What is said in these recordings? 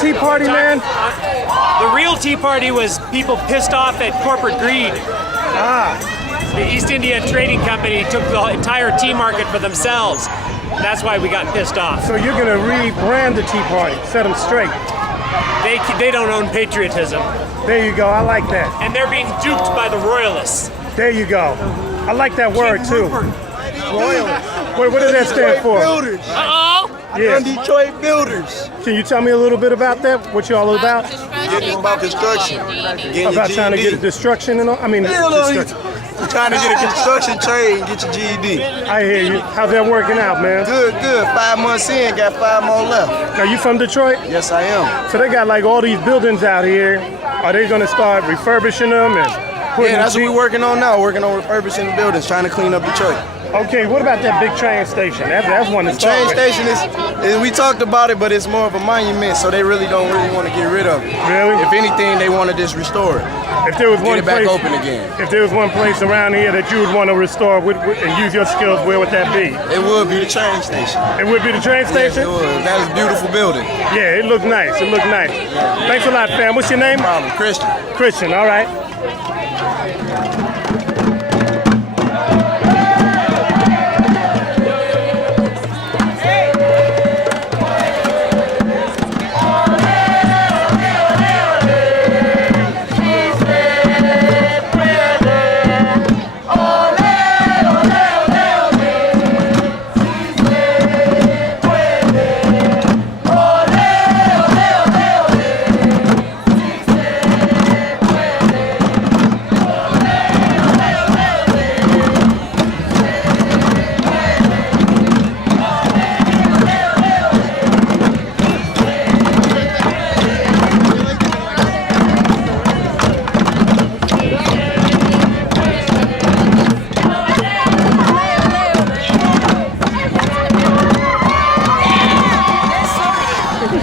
Tea Party, man? The real Tea Party was people pissed off at corporate greed. The East India Trading Company took the entire tea market for themselves. That's why we got pissed off. So you're gonna rebrand the Tea Party, set them straight. They don't own patriotism. There you go, I like that. And they're being duped by the royalists. There you go. I like that word too. Royalist. What does that stand for? Builders. Yeah. Detroit builders. Can you tell me a little bit about that? What you all about? Getting about construction. Getting About trying to get a destruction and all? I mean, destruction. Trying to get a construction trade and get your GED. I hear you. How's that working out, man? Good. 5 months in, got 5 more left. Are you from Detroit? Yes, I am. So they got like all these buildings out here. Are they gonna start refurbishing them and putting? Yeah, that's what we're working on now. Working on refurbishing the buildings, trying to clean up Detroit. Okay, what about that big train station? That's one to start Train with. station is we talked about it, but it's more of a monument, so they really don't want to get rid of it. Really? If anything, they want to just restore it. If there was Get one it back place, open again. If there was one place around here that you would want to restore and use your skills, where would that be? It would be the train station. It would be the train Yes, station? it would. That is a beautiful building. Yeah, it looked nice. It looked nice. Thanks a lot, fam. What's your name? No problem. Christian. Christian, all right.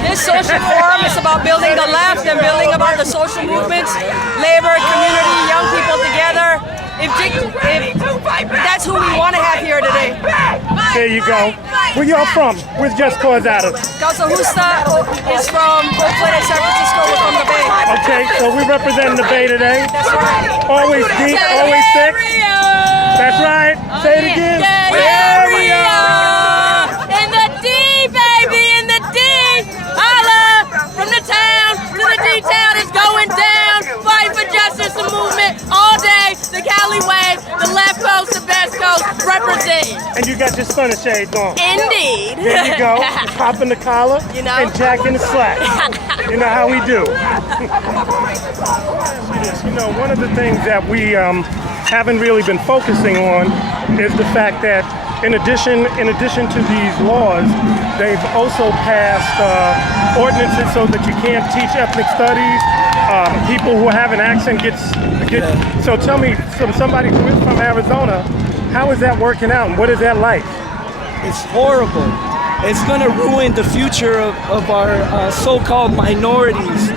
This social forum is about building the left and building about the social movements, labor, community, young people together. If that's who we want to have here today. There you go. Where y'all from? Where's Just Cause out of? Casa Justa is from Oakland and San Francisco. We're from the Bay. Okay, so we representing the Bay today. That's right. Always deep, always thick. That's right. Say it again. In the D, baby, in the D. Holla, from the town to the D-town is going down. Fight for justice and movement all day. The Cali way, the left coast, the best coast, representing. And you got your stunner shades on. Indeed. There you go. Popping the collar You know? and jacking the slack. You know how we do. You know, one of the things that we haven't really been focusing on is the fact that in addition to these laws, they've also passed ordinances so that you can't teach ethnic studies. People who have an accent get. So tell me, somebody who is from Arizona, how is that working out and what is that like? It's horrible. It's going to ruin the future of our so-called minorities.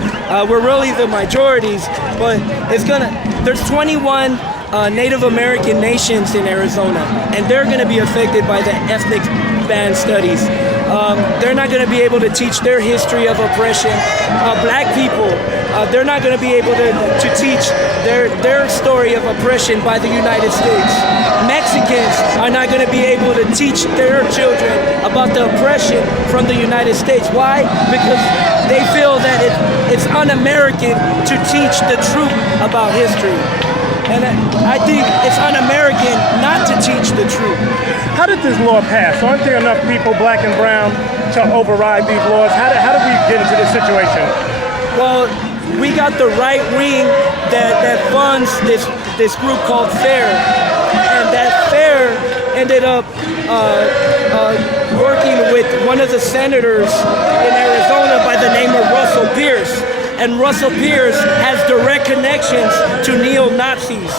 We're really the majorities, but it's going to. There's 21 Native American nations in Arizona, and they're going to be affected by the ethnic band studies. They're not going to be able to teach their history of oppression. Black people, they're not going to be able to teach their story of oppression by the United States. Mexicans are not going to be able to teach their children about the oppression from the United States. Why? Because they feel that it's un-American to teach the truth about history. And I think it's un-American not to teach the truth. How did this law pass? Aren't there enough people, black and brown, to override these laws? How did we get into this situation? Well, we got the right wing that funds this group called FAIR, and that FAIR ended up working with one of the senators in Arizona by the name of Russell Pierce. And Russell Pierce has direct connections to neo-Nazis.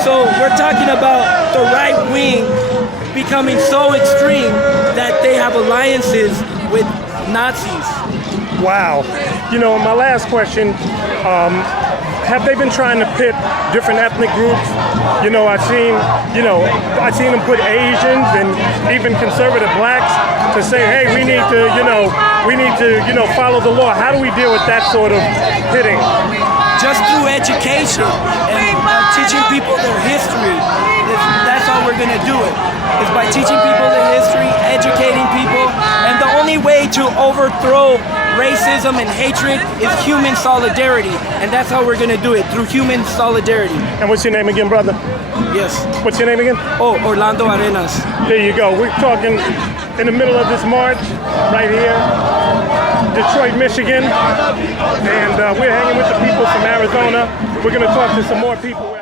So we're talking about the right wing becoming so extreme that they have alliances with Nazis. Wow. You know, my last question, have they been trying to pit different ethnic groups? You know, I've seen them put Asians and even conservative blacks to say, hey, we need to, follow the law? How do we deal with that sort of hitting? Just through education and teaching people their history. That's how we're gonna do it. Is by teaching people their history, educating people, and the only way to overthrow racism and hatred is human solidarity, and that's how we're gonna do it, through human solidarity. And what's your name again, brother? Yes. What's your name again? Oh, Orlando Arenas. There you go. We're talking in the middle of this march, right here, Detroit, Michigan, and we're hanging with the people from Arizona. We're gonna talk to some more people.